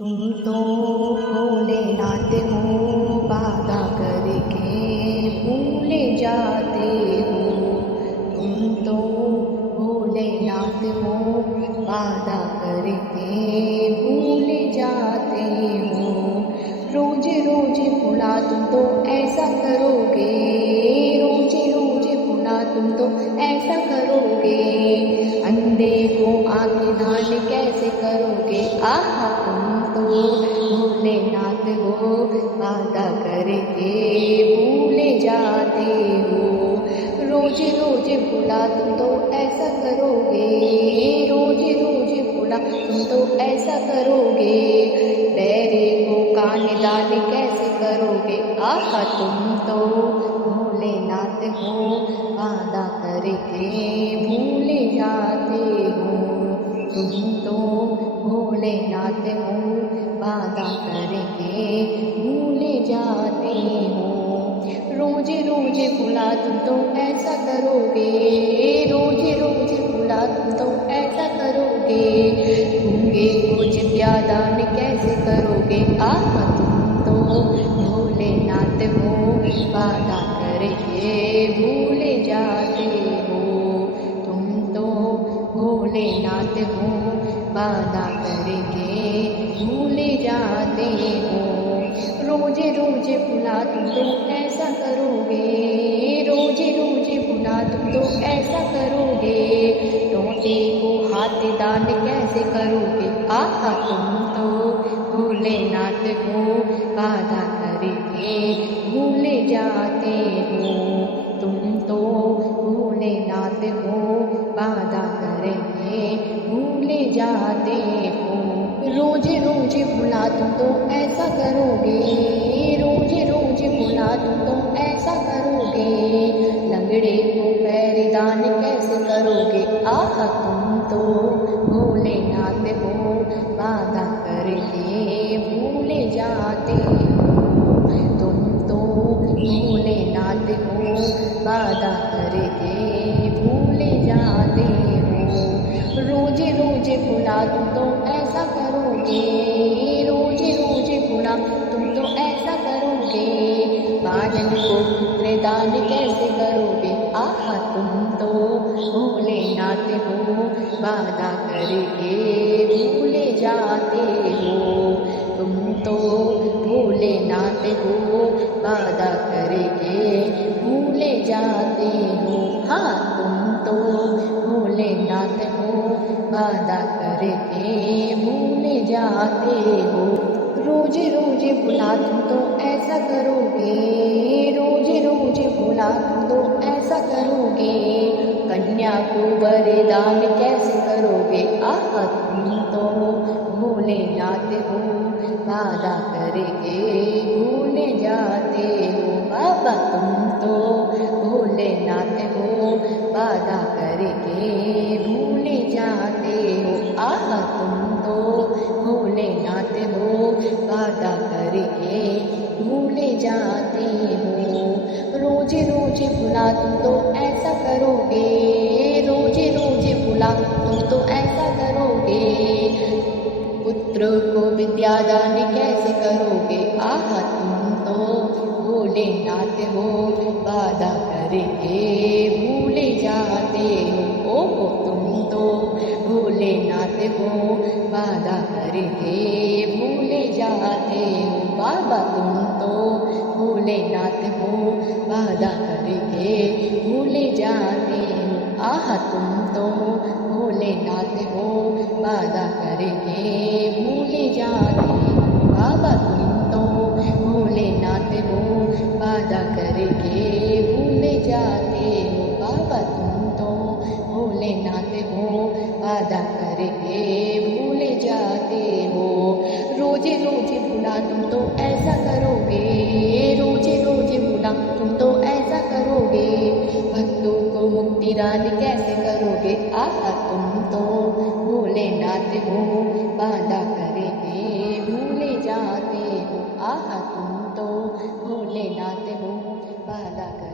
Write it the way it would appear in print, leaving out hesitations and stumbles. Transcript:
तुम तो भोलेनाथ हो, वादा करके भूल जाते हो। तुम तो भोलेनाथ हो, वादा करके भूल जाते हो। रोज रोज भुला तुम तो ऐसा करोगे, रोज रोज भुला तुम तो ऐसा करोगे। अंधे को आंखें दान कैसे करोगे। आहा तुम तो भोलेनाथ हो, वादा करके भूल जाते हो। रोज रोज भुला तुम तो ऐसा करोगे, रोज रोज भुला तुम तो ऐसा करोगे। बहरे को कान दान कैसे करोगे। आहा तुम तो भोलेनाथ हो, वादा करके भूल जाते हो। तुम तो भोलेनाथ हो, वादा करके भूल जाते हो। रोज रोज भुला तुम तो ऐसा करोगे, रोज रोज भुला तुम तो ऐसा करोगे। गूंगे को जिद्यादान कैसे करोगे। आहा तुम तो भोलेनाथ हो, वादा करके भूल जाते हो। तुम तो भोलेनाथ हो, वादा करके भूल जाते हो। रोज रोज भुला तुम तो ऐसा करोगे, रोज रोज भुला तुम तो ऐसा करोगे। टोटे को हाथ दान कैसे करोगे। आहा तुम तो भोलेनाथ हो, वादा करके भूल जाते हो। तुम तो भोलेनाथ हो, वादा करके भूल जाते हो। रोज रोज भुला तुम तो ऐसा करोगे, रोज रोज भुला तुम तो ऐसा करोगे। लंगड़े को पैर दान कैसे करोगे। आहा तुम तो भोलेनाथ हो, वादा करके भूल जाते हो। तुम तो भोलेनाथ हो, वादा करके भूल जाते हो। रोज रोज भुला तुम तो ऐसा करोगे, रोज रोज भुला तुम तो ऐसा करोगे। बाजन को पुत्र दान कैसे करोगे। आहा तुम तो भोलेनाथ हो, वादा करके भूल जाते हो। तुम तो भोलेनाथ हो, वादा करके भूल जाते हो। हाँ तुम तो भोलेनाथ हो, वादा करके भूल जाते हो। रोज रोज भुला तुम तो ऐसा करोगे, रोज रोज भुला तुम तो ऐसा करोगे। कन्या को वरदान कैसे करोगे। आहा तुम तो भोलेनाथ हो, वादा करके भूल जाते हो। बाबा तुम तो भोलेनाथ हो, वादा करके भूल जाते हो। आहा तुम तो भोलेनाथ हो, वादा करके भूल जाते हो। रोज रोज भुला तुम तो ऐसा करोगे, रोज रोज भुला तुम तो ऐसा करोगे। पुत्र को विद्यादान कैसे करोगे। आहा तुम तो भोलेनाथ हो, वादा करके भूल जाते हो। ओहो तुम तो भोलेनाथ हो, वादा करके भूल जाते हो। बाबा तुम तो भोलेनाथ हो, वादा करके भूल जाते हो। आहा तुम तो भोलेनाथ हो, वादा करके भूल जाते हो। बाबा तुम तो भोलेनाथ हो, वादा करके भूल जाते हो। बाबा तुम तो भोलेनाथ हो, वादा करके भूल जाते हो। रोज रोज भुला तुम तो ऐसा करोगे, रोज रोज भुला तुम तो ऐसा करोगे। भक्तों को मुक्ति दान कैसे करोगे। आहा तुम तो भोलेनाथ हो, वादा करके भूल जाते हो। आहा तुम तो भोलेनाथ हो, वादा कर